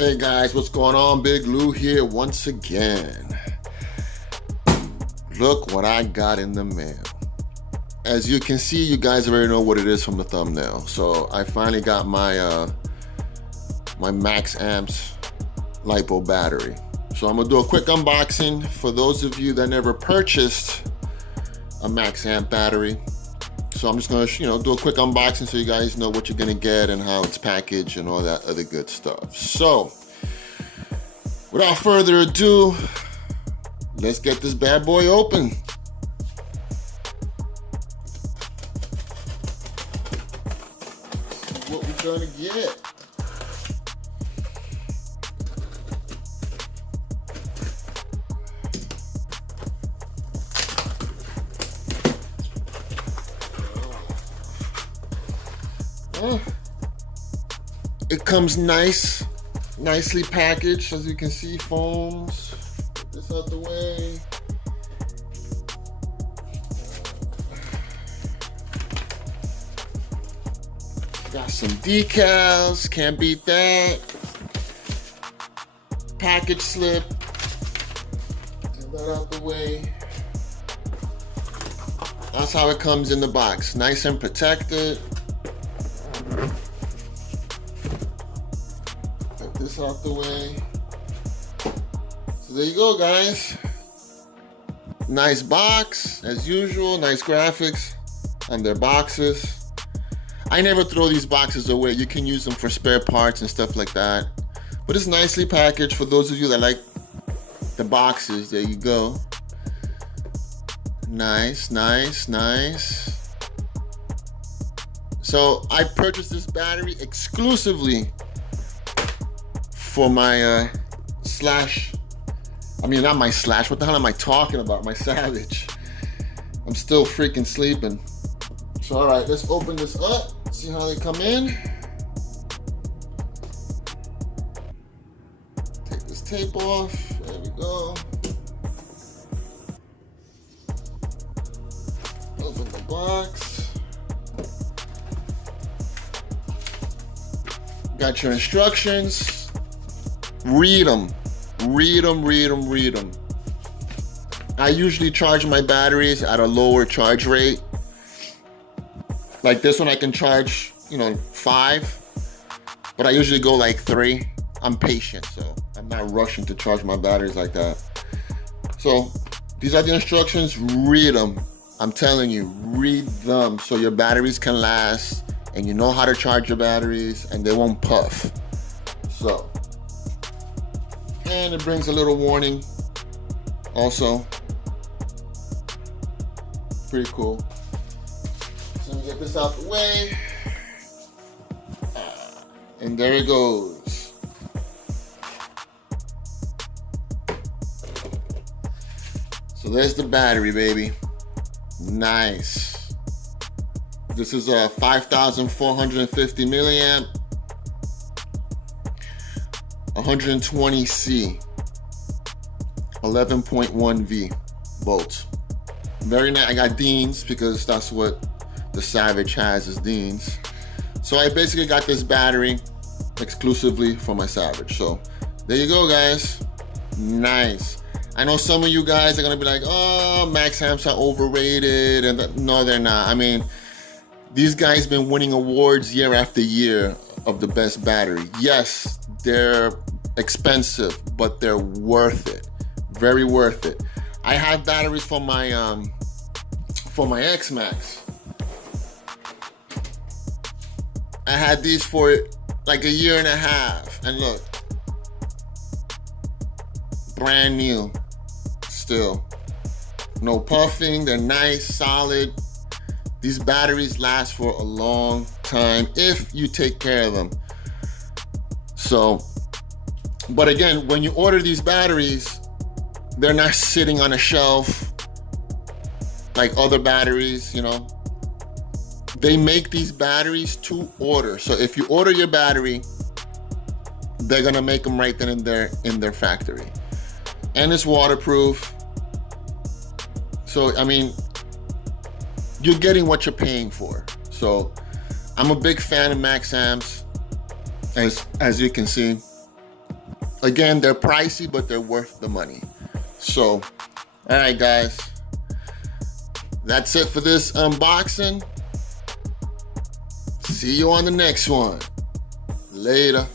Hey guys, what's going on? Big Lou here once again. Look what I got in the mail. As you can see, you guys already know what it is from the thumbnail. So I finally got my my MaxAmps Lipo battery. So I'm gonna do a quick unboxing for those of you that never purchased a MaxAmp battery. So I'm just gonna, do a quick unboxing so you guys know what you're gonna get and how it's packaged and all that other good stuff. So, without further ado, let's get this bad boy open. See what we're gonna get. It comes nicely packaged, as you can see, foams. Get this out the way. Got some decals, can't beat that. Package slip. Get that out the way. That's how it comes in the box, nice and protected. This out the way. So there you go, guys. Nice box as usual, nice graphics on their boxes. I never throw these boxes away. You can use them for spare parts and stuff like that, but it's nicely packaged. For those of you that like the boxes, there you go. Nice. So I purchased this battery exclusively for my not my Slash, what the hell am I talking about? My Savage. I'm still freaking sleeping. So all right, let's open this up, see how they come in. Take this tape off, there we go. Open the box. Got your instructions. Read them. I usually charge my batteries at a lower charge rate. Like this one I can charge, 5, but I usually go like 3. I'm patient, so I'm not rushing to charge my batteries like that. So these are the instructions, read them. I'm telling you, read them so your batteries can last and you know how to charge your batteries and they won't puff. So. And it brings a little warning also. Pretty cool. So let me get this out the way. And there it goes. So there's the battery, baby. Nice. This is a 5,450 milliamp. 120C, 11.1 volts. Very nice. I got Deans because that's what the Savage has, is Deans. So I basically got this battery exclusively for my Savage. So there you go, guys. Nice. I know some of you guys are gonna be like, oh, MaxAmps are overrated, and no, they're not. I mean, these guys been winning awards year after year of the best battery. Yes, they're expensive, but they're worth it. Very worth it. I have batteries for my X-Max. I had these for like 1.5 years, and look, brand new, still. No puffing, they're nice, solid. These batteries last for a long time if you take care of them. So, but again, when you order these batteries, they're not sitting on a shelf like other batteries, They make these batteries to order. So if you order your battery, they're gonna make them right then and there in their factory. And it's waterproof. So, I mean, you're getting what you're paying for. So I'm a big fan of MaxAmps, as you can see. Again, they're pricey, but they're worth the money. So, all right, guys. That's it for this unboxing. See you on the next one. Later.